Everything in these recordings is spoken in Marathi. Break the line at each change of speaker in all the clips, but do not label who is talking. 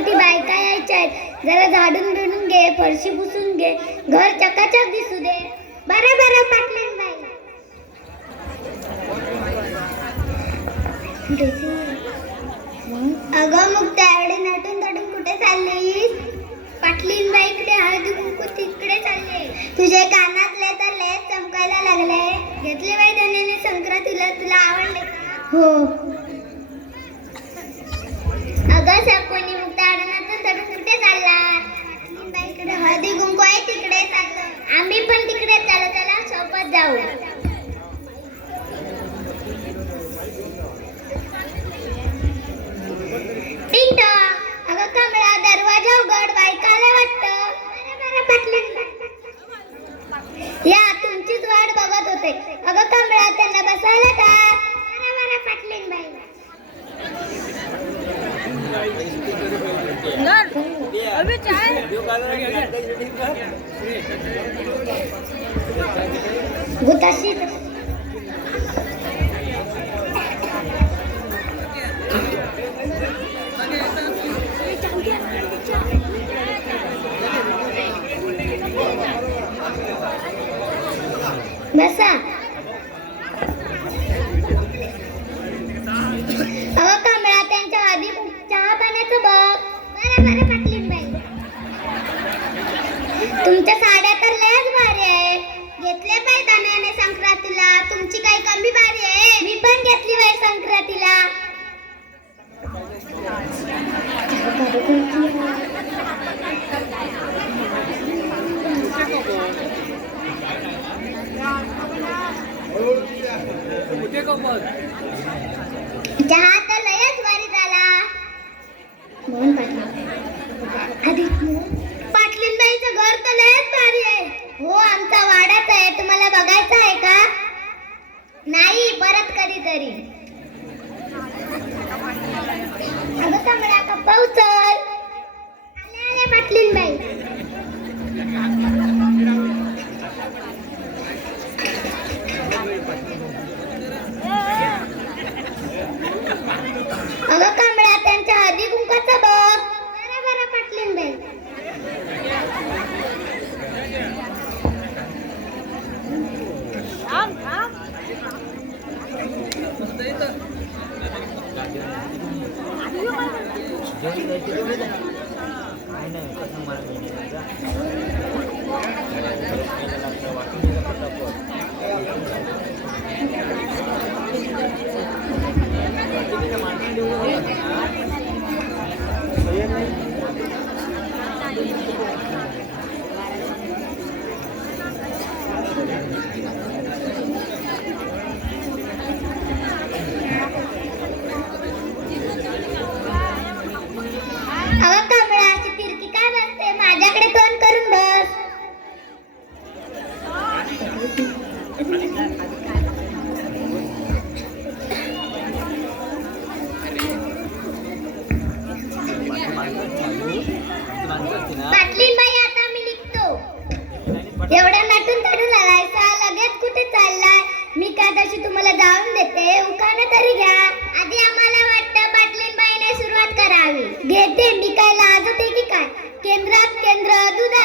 साठी बायका यायच्या आहेत. जरा झाडून बिडून घे फरशी पुसून घे. घर चकाचक दिसू दे.
बरं बरं
पाटलीन बाई
अगं मग त्यावेळी नटून तटून कुठे चाललीस पाटलीन बाई इकडे हळदी कुंकू
तिकडे चालले.
तुझे कानातले तर लय चमकायला लागले. घेतले बाई त्याने संक्रांतीला तुला आवडले का?
हो. या तुमचीच वाट बघत होते अगं कमळा त्यांना बसायला का बरं, बरं, पाटलीन बाई
अभी चाय
भूताशी बसा अगं कमळा त्यांच्या आधी चहा पाण्याचं बघ. बरं बरं पाटलीन बाई. तुमच्या साड्या
तुमची काही कमी भारी आहे?
मी पण घेतली बाई संक्रांतीला.
चहा
तर लयच भारी झाला मोहन पाटील आधी
पाटलीनबाईचं घर तर लयच भारी आहे
हो आमचा वाडाच आहे तुम्हाला बघायचं आहे का नाही परत कधीतरी. अगं कमळा कप्पा उचल आले आले पाटलीनबाई अगं कमळा त्यांच्या हळदी कुंकाचा बघ बरं बरं पाटलीनबाई थांब थांब
अगं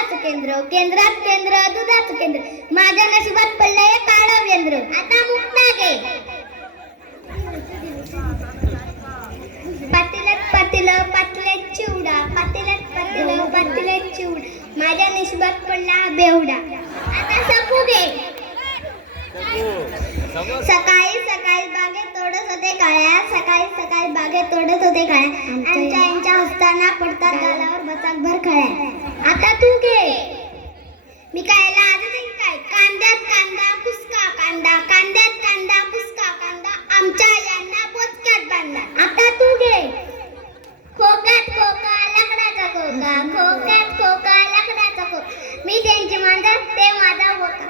दुधाचं केंद्र केंद्रात केंद्र दुधाचं केंद्र. माझ्या नशिबात पडलंय काळं केंद्र आता मुक्ता गे
पातेल्यात पातेलं पातेल्यात चिवडा. पातेल्यात पातेलं पातेल्यात चिवडा. माझ्या नशिबात पडला बेवडा.
आता सपू गे सकाळी
सकाळी बागेत तोडत होते काळ्या सकाळी सकाळी बागेत तोडत होते काळ्या. आमच्या यांच्या हसताना पडतात गालावर बसाकभर खळ्या.
आता तू के
मी कायला आता ते काय? कांद्यात कांदा कुसका कांदा. कांद्यात कांदा कुसका कांदा. आमच्या यांना पोचक्यात बांधा.
आता तू घे. खोक्यात खोका लाकडाचा खोका. खोक्यात खोका लाकडाचा खोका. मी त्यांची मांजर ते माझा होता.